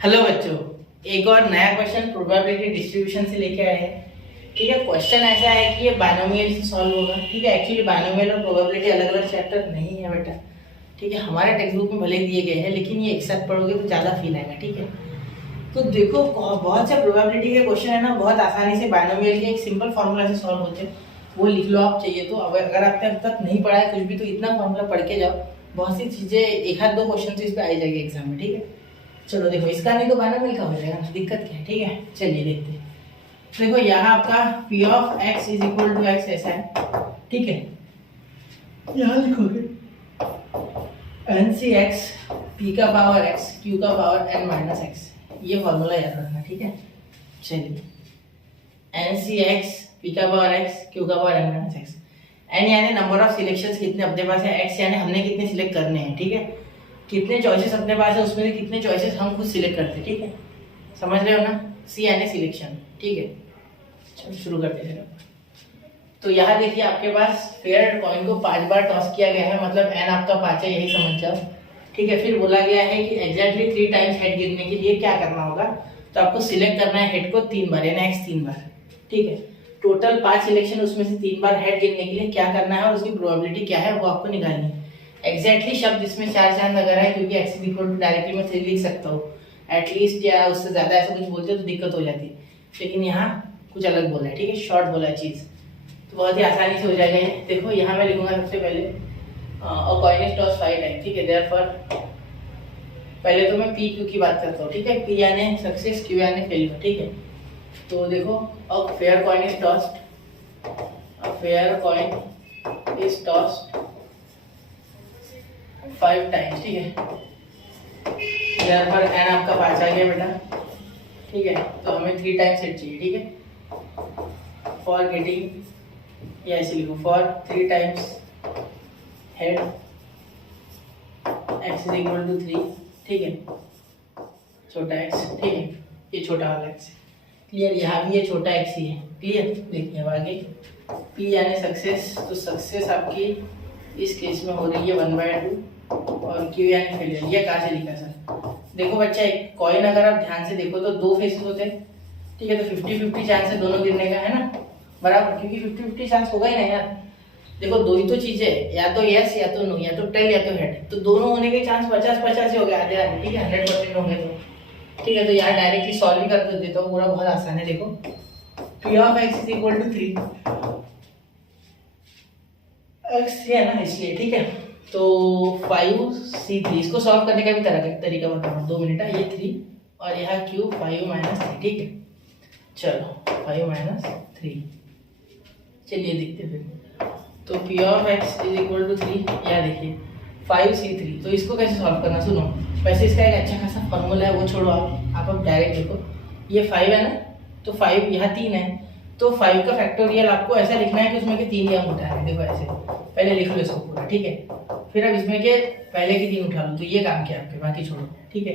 Hello बच्चों, एक और नया क्वेश्चन प्रोबेबिलिटी डिस्ट्रीब्यूशन से लेके आए हैं। ठीक है, क्वेश्चन ऐसा है कि ये बाइनोमियल से सॉल्व होगा। ठीक है, एक्चुअली बाइनोमियल और प्रोबेबिलिटी अलग अलग चैप्टर नहीं है बेटा। ठीक है, हमारे टेक्स्ट बुक में भले दिए गए हैं, लेकिन ये एक साथ पढ़ोगे तो ज़्यादा फील आएगा। ठीक है, तो देखो बहुत से प्रोबेबिलिटी के क्वेश्चन है ना, बहुत आसानी से बाइनोमियल के एक सिंपल फॉर्मूला से सॉल्व होते हैं। वो लिख लो आप चाहिए तो। अगर आपने अब तक नहीं पढ़ा है कुछ भी, तो इतना फॉर्मूला पढ़ के जाओ, बहुत सी चीज़ें एक आध दो क्वेश्चन तो इस पर आ जाएगी एग्जाम में। ठीक है, चलो देखो, इसका नहीं तो बाइनोमियल का हो जाएगा, दिक्कत क्या है। ठीक है, चलिए देखते हैं। देखो यहाँ आपका p of x is equal to x ऐसा है। ठीक है, यहाँ लिखोगे NCx p का पावर x q का पावर n माइनस x, ये फॉर्मूला याद रखना। ठीक है, चलिए NCx p का पावर x q का power n minus x, n यानी नंबर ऑफ सिलेक्शंस कितने अपने पास है, x यानी हमने कितने सिलेक्ट करने हैं। ठीक है, कितने चॉइसेस अपने पास है, उसमें से कितने चॉइसेस हम खुद सिलेक्ट करते हैं। ठीक है, समझ रहे हो ना, सी यानी सिलेक्शन। ठीक है, चलो शुरू करते हैं। तो यहाँ देखिए आपके पास फेयर कॉइन को 5 बार टॉस किया गया है, मतलब n आपका 5 है, यही समझ जाओ। ठीक है, फिर बोला गया है कि एग्जैक्टली 3 टाइम्स हेड गिरने के लिए क्या करना होगा, तो आपको सिलेक्ट करना है हेड को 3 बार यानी x 3 बार। ठीक है, टोटल 5 सिलेक्शन, उसमें से 3 बार हेड गिरने के लिए क्या करना है और उसकी प्रोबेबिलिटी क्या है वो आपको निकालनी है। एग्जैक्टली शब्द इसमें 4 चांद लगा रहा है, क्योंकि x इक्वल टू डायरेक्टली मैं 3 लिख सकता हूँ, एटलीस्ट या उससे ज़्यादा ऐसा कुछ बोलते तो दिक्कत हो जाती, लेकिन यहाँ कुछ अलग बोला है। ठीक है, शॉर्ट बोला है चीज़, तो बहुत ही आसानी से हो जाएगा ये। देखो यहाँ मैं लिखूंगा सबसे पहले कॉइन इज टॉस 5 टाइम। ठीक है, देयरफॉर पहले तो मैं पी क्यू की बात करता हूँ। ठीक है, पी यानी सक्सेस, क्यू यानी फेलियर। ठीक है, तो देखो a fair coin is tossed, a fair coin is tossed 5 times. ठीक है, देयरफॉर n आपका 5 आ गया बेटा। ठीक है, तो हमें 3 टाइम्स हेड चाहिए। ठीक है, फॉर गेटिंग, या ऐसे लिखो for 3 times head x is equal to 3। ठीक है, छोटा x। ठीक है, ये छोटा वाला x है, क्लियर। यहाँ भी ये छोटा x ही है, क्लियर। देखिए अब आगे p यानी सक्सेस, तो सक्सेस आपकी इस केस में हो रही है 1/2, और q यानी फेलियर। ये कहाँ से लिखा सर? देखो बच्चा, एक कॉइन अगर आप ध्यान से देखो तो 2 फेसेस होते हैं। ठीक है, तो 50-50 चांस है दोनों गिरने का, है ना, बराबर, क्योंकि 50-50 चांस होगा ही ना यार। देखो दो ही तो चीजें, या तो यस या तो नो, या तो टेल या तो हेड, तो दोनों होने के चांस 50-50 ही हो गए, आधे आधे। ठीक है, 100% हो गए तो। ठीक है, तो यहाँ डायरेक्टली सॉल्व ही कर देता हूँ, पूरा बहुत आसान है। देखो p of x is equal to 3, x है ना इसलिए। ठीक है, तो 5c3, इसको सॉल्व करने का भी तरीका बता रहा हूँ, 2 मिनट है। ये 3 और यहाँ q 5 माइनस 3। ठीक है, चलो 5 माइनस 3, चलिए देखते फिर। तो p of x is equal to 3, यहाँ देखिए 5c3, तो इसको कैसे सॉल्व करना सुनो। वैसे इसका एक अच्छा खासा फॉर्मूला है, वो छोड़ो आप अब डायरेक्ट देखो। ये 5 है ना, तो 5 यहाँ 3 है, तो 5 का फैक्टोरियल आपको ऐसा लिखना है कि उसमें के 3 अंक उठा है। देखो ऐसे पहले लिख लो इसको पूरा। ठीक है, फिर अब इसमें के पहले के 3 उठा लो, तो ये काम किया आपके, बाकी छोड़ो। ठीक है,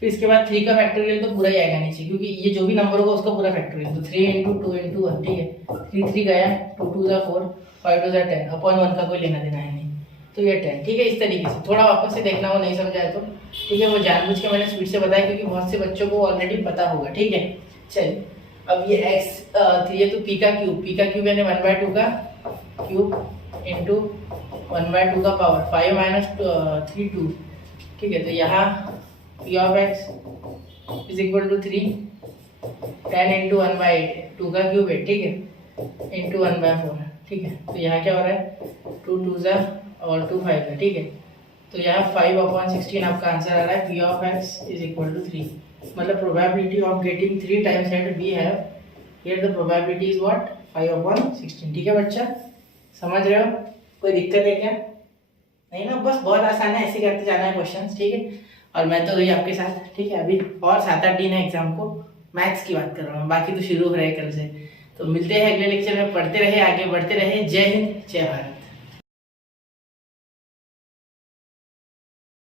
फिर इसके बाद 3 का फैक्टोरियल तो पूरा ही आएगा नीचे, क्योंकि ये जो भी नंबर होगा उसका पूरा फैक्टोरियल, तो 3 × 2 × 1। ठीक है, 3 3 गया, 2 2 4, 5 2 10, अपॉन 1 का कोई लेना देना है नहीं, तो ये 10। ठीक है, इस तरीके से थोड़ा वापस से देखना, वो नहीं समझा है तो। ठीक है, वो जानबूझ के मैंने स्पीड से बताया, क्योंकि बहुत से बच्चों को ऑलरेडी पता होगा। ठीक है, चलिए अब ये x 3 है, तो p का क्यूब यानी 1/2 का क्यूब इंटू 1/2 का पावर 5 माइनस 3 2। ठीक है, तो यहाँ p of x is equal to 3, 10 into 1/2 का क्यूब है। ठीक है, इंटू 1/4। ठीक है, तो यहाँ क्या हो रहा है, 2 2 और 2 5 है। ठीक है, तो यहाँ 5/16 आपका आंसर आ रहा है। p of x is equal to 3, मतलब probability of getting 3 times head we have here, the probability is what, 5/16। ठीक है बच्चा, समझ रहे हो, कोई दिक्कत है क्या? नहीं ना, बस बहुत आसान है, ऐसे करते जाना है क्वेश्चंस। ठीक है, और मैं तो रही आपके साथ। ठीक है, अभी और 7-8 दिन है एग्जाम को, मैथ्स की बात कर रहा हूँ, बाकी तो शुरू हो रहा है कल से। तो मिलते हैं अगले लेक्चर में, पढ़ते रहे, आगे बढ़ते रहे। जय हिंद, जय भारत।